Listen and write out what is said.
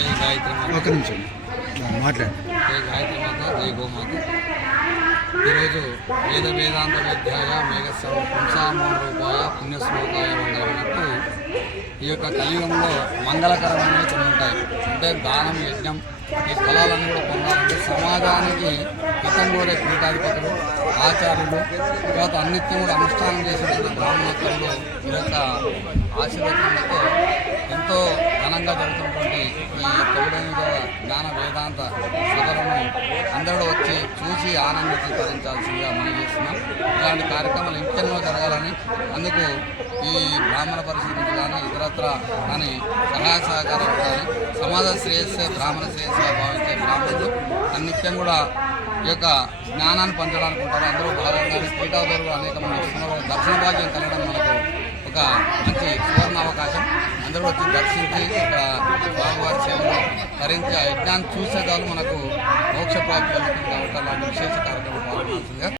జై గాయత్రి మాత. ఒక నిమిషం మాట్లాడు. జై గాయత్రి మాత, జై గోమాత. ఈరోజు వేదాంత విద్యాయ మేఘస్వ పుంసామోహ రూపాయ పుణ్యశ్లోకాయ మంగళమైనట్టు ఈ యొక్క కలియుగంలో మంగళకరమైనవి కొన్ని ఉంటాయి. అంటే దానం, యజ్ఞం, ఈ ఫలాలన్నీ కూడా పొందాలంటే సమాజానికి హితం కోరే పీఠాధిపతులు, ఆచార్యులు, తర్వాత అన్నిత్యం కూడా అనుష్ఠానం చేసినటువంటి బ్రాహ్మణోత్తరులు ఈ యొక్క ఆశీర్వచనంతో ఎంతో ఘనంగా జరుగుతున్నటువంటి ఈ 9వ జ్ఞాన వేదాంత సభలను అందరూ వచ్చి చూసి ఆనందించి తరించాల్సిందిగా మనం చేస్తున్నాం. ఇలాంటి కార్యక్రమాలు ఇంకెన్నో జరగాలని, అందుకు ఈ బ్రాహ్మణ పరిస్థితులు కానీ ఇతరత్ర కానీ సహాయ సహకారాలు కానీ సమాజ శ్రేయస్సే బ్రాహ్మణ శ్రేయస్సుగా భావించే బ్రాహ్మణులు అన్నిత్యం కూడా ఈ యొక్క జ్ఞానాన్ని పంచడానికి ఉంటారు. అందరూ భాగంగానే పీఠాదులు అనేక మంది వస్తున్నారు. దర్శన భాగ్యం కలగడం మనకు ఒక మంచి సువర్ణ అవకాశం. అందరూ వచ్చి దర్శించి ఇక్కడ స్వామివారి సేవలు ధరించి ఆ యజ్ఞాన్ని చూసేదాలు మనకు మోక్ష ప్రాప్తి కలుగుతుంది కాబట్టి అలాంటి విశేష కార్యక్రమం పాల్గొనాల్సిందిగా